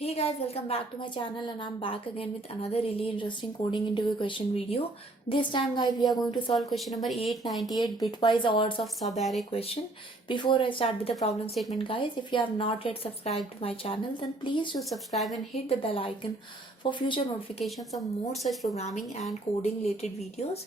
Hey guys, welcome back to my channel and I'm back again with another really interesting coding interview question video. This time guys, we are going to solve question number 898 bitwise odds of subarray question. Before I start with the problem statement guys, if you have not yet subscribed to my channel, then please do subscribe and hit the bell icon for future notifications of more such programming and coding related videos.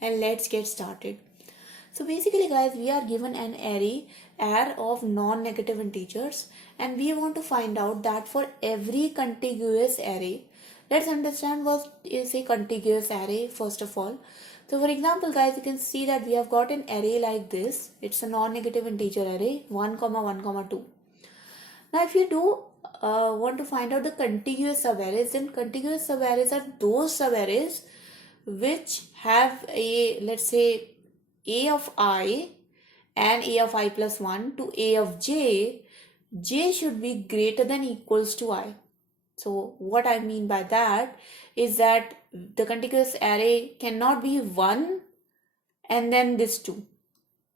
And let's get started. So basically guys, we are given an array of non-negative integers and we want to find out that for every contiguous array. Let's understand what is a contiguous array first of all. So for example guys, you can see that we have got an array like this. It's a non-negative integer array 1, 1, 2. Now if you do want to find out the contiguous subarrays, then contiguous subarrays are those subarrays which have a, let's say, a of I and a of I plus 1 to a of j, j should be greater than equals to I. So what I mean by that is that the contiguous array cannot be 1 and then this 2.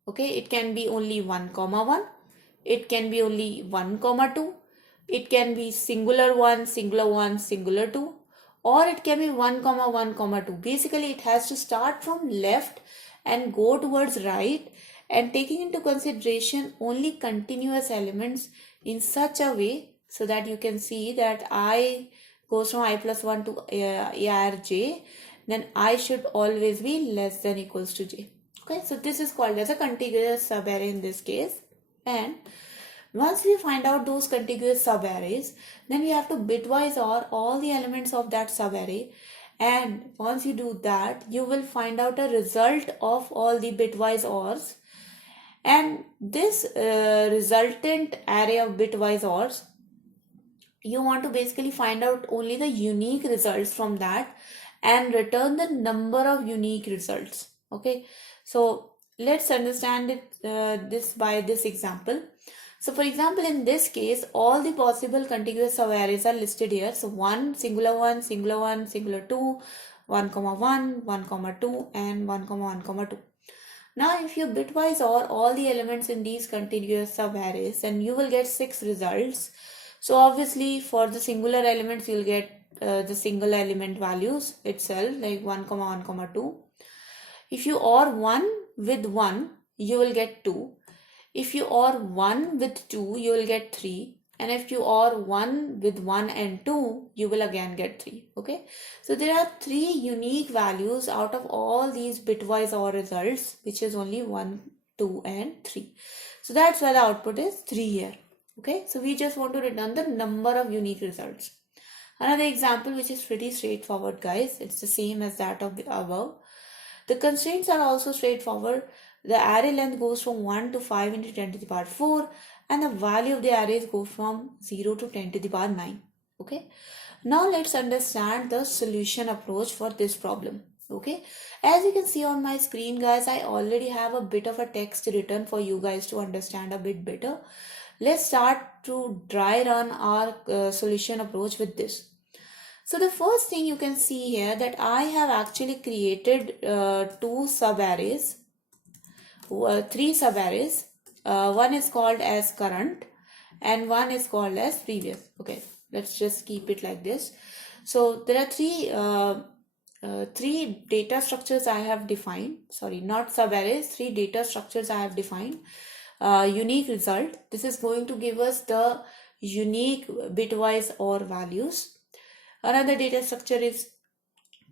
Okay, it can be only 1 comma 1, it can be only 1 comma 2, it can be singular 1, singular 1, singular 2, or it can be 1 comma 1 comma 2. Basically it has to start from left and go towards right and taking into consideration only continuous elements in such a way so that you can see that I goes from I plus 1 to I or j, then I should always be less than equals to j. Okay, so this is called as a contiguous subarray in this case. And once we find out those contiguous subarrays, then we have to bitwise OR all the elements of that subarray. And once you do that, you will find out a result of all the bitwise ORs. And this resultant array of bitwise ORs, you want to basically find out only the unique results from that and return the number of unique results. Okay, so let's understand it this by this example. So for example, in this case, all the possible contiguous subarrays are listed here. So 1, singular 1, singular 1, singular 2, 1, comma 1, 1, comma 2, and 1, comma 1, comma 2. Now, if you bitwise OR all the elements in these contiguous subarrays, then you will get 6 results. So obviously, for the singular elements, you'll get the single element values itself, like 1, comma 1, comma 2. If you OR 1 with 1, you will get 2. If you OR 1 with 2, you will get 3. And if you OR 1 with 1 and 2, you will again get 3. Okay. So there are 3 unique values out of all these bitwise OR results, which is only 1, 2 and 3. So that's why the output is 3 here. Okay. So we just want to return the number of unique results. Another example which is pretty straightforward guys. It's the same as that of the above. The constraints are also straightforward. The array length goes from 1 to 5 into 10 to the power 4 and the value of the arrays go from 0 to 10 to the power 9. Okay. Now let's understand the solution approach for this problem. Okay. As you can see on my screen guys, I already have a bit of a text written for you guys to understand a bit better. Let's start to dry run our solution approach with this. So the first thing you can see here that I have actually created 2 subarrays. 3 subarrays. One is called as current and one is called as previous. Okay, let's just keep it like this. So there are three data structures I have defined. Sorry, not subarrays. 3 data structures I have defined. Unique result. This is going to give us the unique bitwise OR values. Another data structure is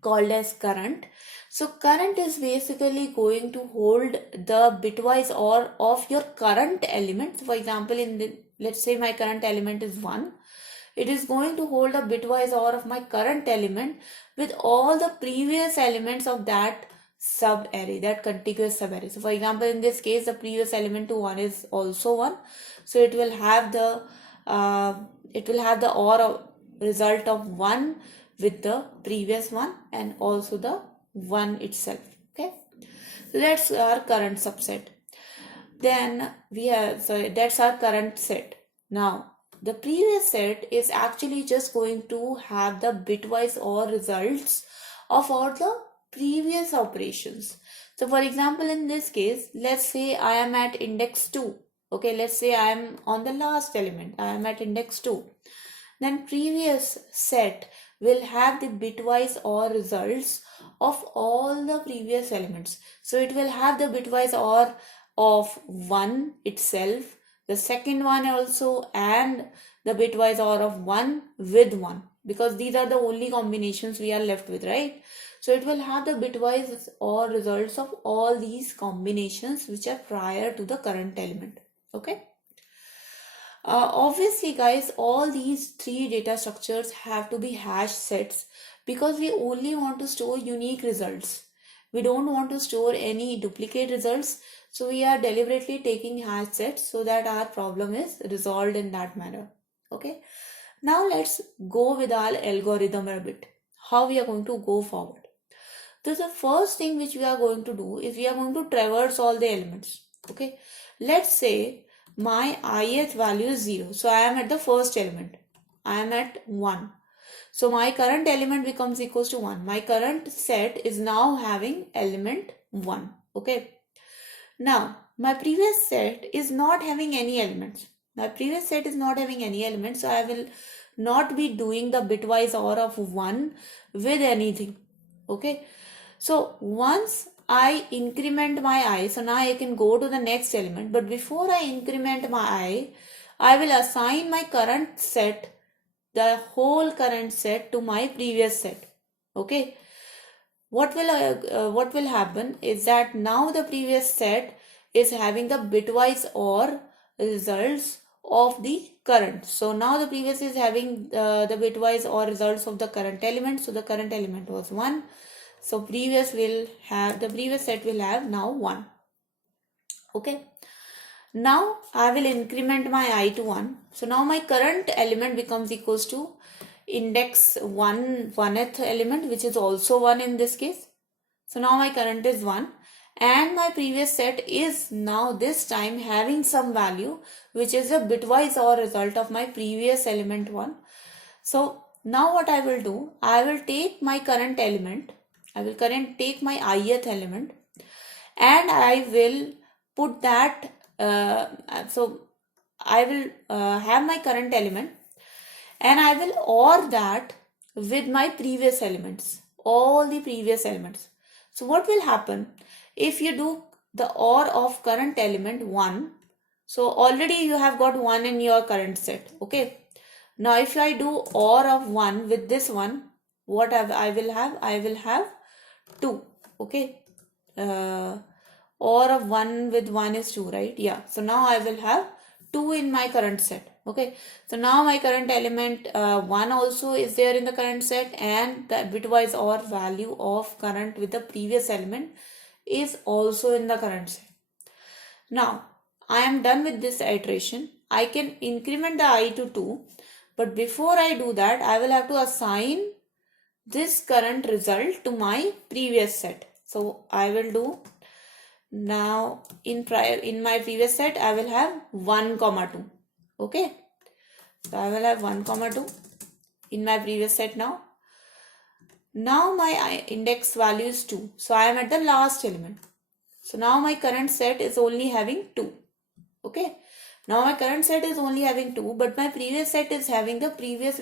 called as current. So current is basically going to hold the bitwise OR of your current element. For example, let's say my current element is 1. It is going to hold a bitwise OR of my current element with all the previous elements of that subarray, that contiguous subarray. So for example, in this case, the previous element to 1 is also 1. So it will have the OR result of 1 with the previous one and also the 1 itself. Okay, so that's our current subset. Then we have, so that's our current set. Now the previous set is actually just going to have the bitwise OR results of all the previous operations. So for example, in this case, let's say I am at index 2. Okay, let's say I am on the last element. I am at index 2. then previous set will have the bitwise OR results of all the previous elements. So it will have the bitwise OR of 1 itself, the second one also, and the bitwise OR of 1 with 1, because these are the only combinations we are left with, right? So it will have the bitwise OR results of all these combinations which are prior to the current element. Okay. Obviously, guys, all these three data structures have to be hash sets because we only want to store unique results. We don't want to store any duplicate results. So we are deliberately taking hash sets so that our problem is resolved in that manner. Okay. Now let's go with our algorithm a bit. How we are going to go forward. So the first thing which we are going to do is we are going to traverse all the elements. Okay. Let's say my ith value is 0. So I am at the first element. I am at 1. So my current element becomes equals to 1. My current set is now having element 1. Okay. Now, my previous set is not having any elements. My previous set is not having any elements. So I will not be doing the bitwise OR of 1 with anything. Okay. So once I increment my I, so now I can go to the next element. But before I increment my I will assign my current set, the whole current set, to my previous set. Okay. What will happen is that now the previous set is having the bitwise OR results of the current. So now the previous is having the bitwise OR results of the current element. So the current element was 1. So the previous set will have now 1. Okay. Now I will increment my I to 1. So now my current element becomes equals to index 1th element, which is also 1 in this case. So now my current is 1 and my previous set is now this time having some value which is a bitwise OR result of my previous element 1. So now what I will do, I will take my current element, take my ith element and I will put that, so I will have my current element and I will OR that with my previous elements, all the previous elements. So what will happen if you do the OR of current element 1? So already you have got 1 in your current set. Okay. Now if I do OR of 1 with this one, what I will have? I will have 2. Okay. OR of 1 with 1 is 2, right? Yeah. So now I will have 2 in my current set. Okay. So now my current element 1 also is there in the current set and the bitwise OR value of current with the previous element is also in the current set. Now I am done with this iteration. I can increment the I to 2. But before I do that, I will have to assign this current result to my previous set. So I will do now in my previous set, I will have 1, 2. Okay. So I will have 1, 2 in my previous set now. Now my index value is 2. So I am at the last element. So now my current set is only having 2. Okay. Now my current set is only having 2, but my previous set is having the previous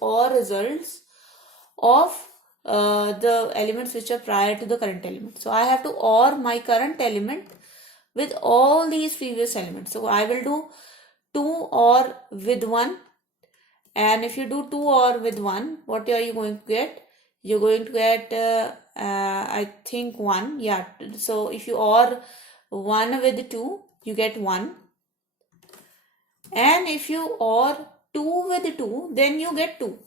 OR results of the elements which are prior to the current element. So I have to OR my current element with all these previous elements. So I will do 2 OR with 1. And if you do 2 OR with 1, what are you going to get? You're going to get, I think 1. Yeah. So if you OR 1 with 2, you get 1. And if you OR 2 with 2, then you get 2.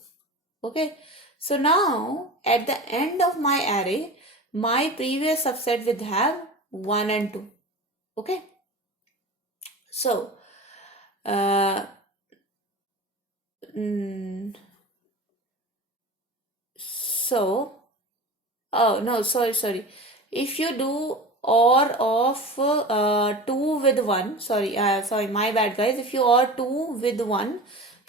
Okay. So now at the end of my array, my previous subset will have 1 and 2. Okay. So, oh no, sorry. If you do OR of 2 with 1, sorry, my bad guys. If you OR 2 with 1,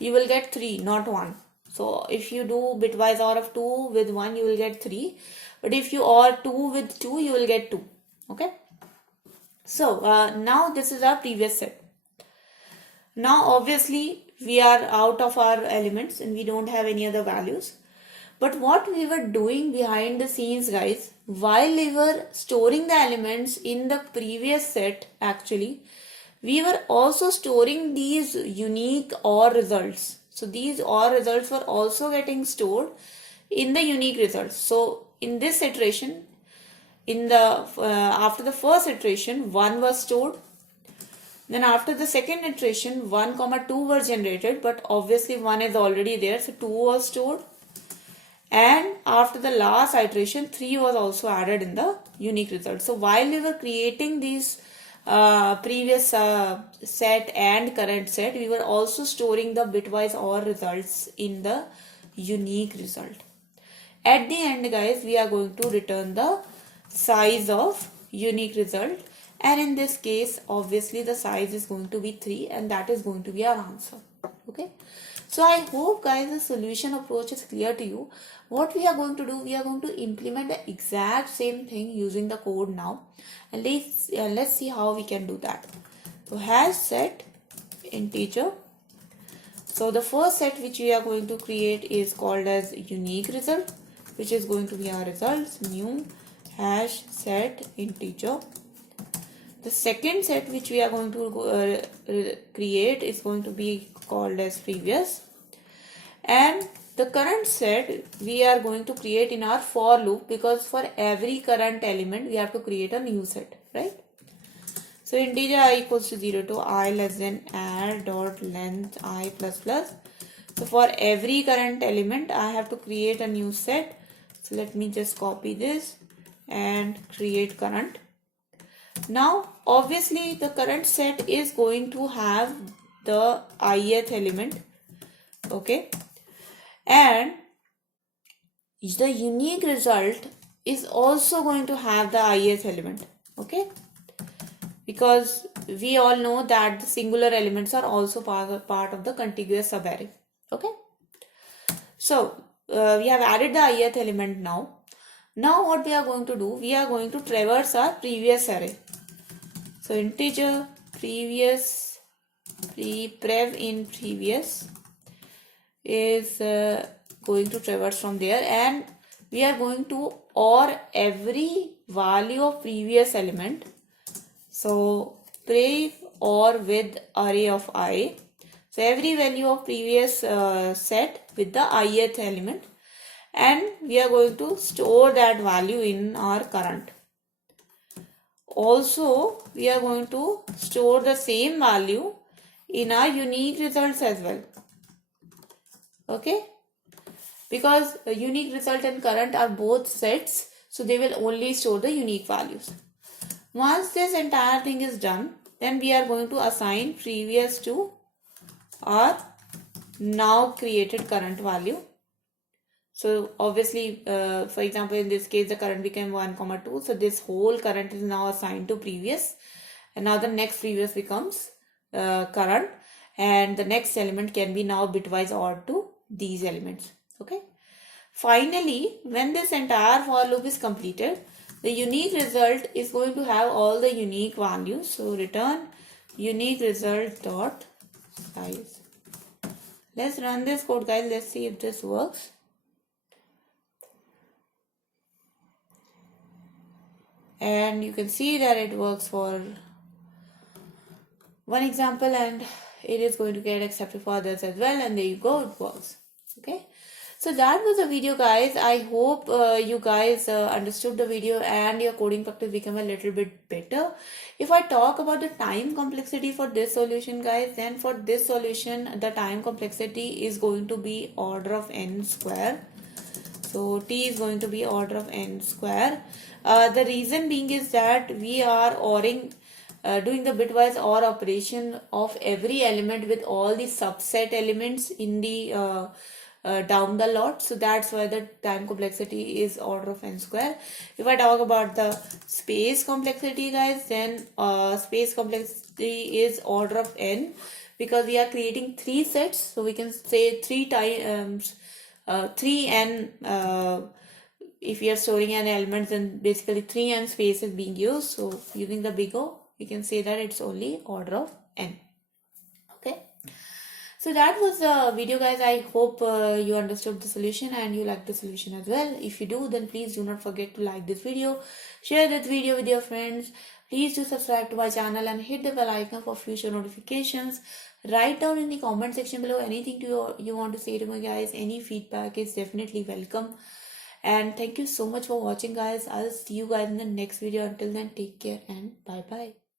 you will get 3, not 1. So if you do bitwise OR of 2 with 1, you will get 3. But if you OR 2 with 2, you will get 2. Okay. So now this is our previous set. Now obviously we are out of our elements and we don't have any other values. But what we were doing behind the scenes, guys, while we were storing the elements in the previous set, actually, we were also storing these unique OR results. So these OR results were also getting stored in the unique results. So in this iteration, in the after the first iteration, 1 was stored. Then after the second iteration, 1 comma 2 were generated, but obviously 1 is already there, so 2 was stored. And after the last iteration, 3 was also added in the unique result. So while we were creating these previous set and current set, we were also storing the bitwise OR results in the unique result. At the end, guys, we are going to return the size of unique result, and in this case obviously the size is going to be 3, and that is going to be our answer. Okay, so I hope, guys, the solution approach is clear to you. What we are going to do, we are going to implement the exact same thing using the code now, and let's see how we can do that. So hash set integer. So the first set which we are going to create is called as unique result, which is going to be our results, new hash set integer. The second set which we are going to create is going to be called as previous, and the current set we are going to create in our for loop, because for every current element we have to create a new set, right? So integer I equals to 0 to I less than add dot length I plus plus. So for every current element I have to create a new set. So let me just copy this and create current. Now obviously the current set is going to have the ith element, okay, and the unique result is also going to have the ith element, okay, because we all know that the singular elements are also part of the contiguous subarray. Okay, so we have added the ith element now. Now what we are going to do, we are going to traverse our previous array. So integer previous prev in previous is going to traverse from there, and we are going to OR every value of previous element. So prev OR with array of I. So every value of previous set with the ith element, and we are going to store that value in our current. Also we are going to store the same value in our unique results as well, okay, because a unique result and current are both sets, so they will only store the unique values. Once this entire thing is done, then we are going to assign previous to our now created current value. So obviously, for example, in this case, the current became 1, 2. So this whole current is now assigned to previous. And now the next previous becomes current. And the next element can be now bitwise OR to these elements. Okay. Finally, when this entire for loop is completed, the unique result is going to have all the unique values. So return unique result dot size. Let's run this code, guys. Let's see if this works. And you can see that it works for one example, and it is going to get accepted for others as well, and there you go, it works. Okay, so that was the video, guys. I hope you guys understood the video and your coding practice became a little bit better. If I talk about the time complexity for this solution, guys, then for this solution the time complexity is going to be order of n square. So t is going to be order of n square. The reason being is that we are doing the bitwise OR operation of every element with all the subset elements in the down the lot. So that's why the time complexity is order of n square. If I talk about the space complexity, guys, then space complexity is order of n, because we are creating 3 sets. So we can say 3 times 3n. If we are storing an element, then basically 3n space is being used. So using the big O, we can say that it's only order of n. Okay. So that was the video, guys. I hope you understood the solution and you like the solution as well. If you do, then please do not forget to like this video, share this video with your friends. Please do subscribe to my channel and hit the bell icon for future notifications. Write down in the comment section below anything you want to say to me, guys. Any feedback is definitely welcome. And thank you so much for watching, guys. I'll see you guys in the next video. Until then, take care and bye bye.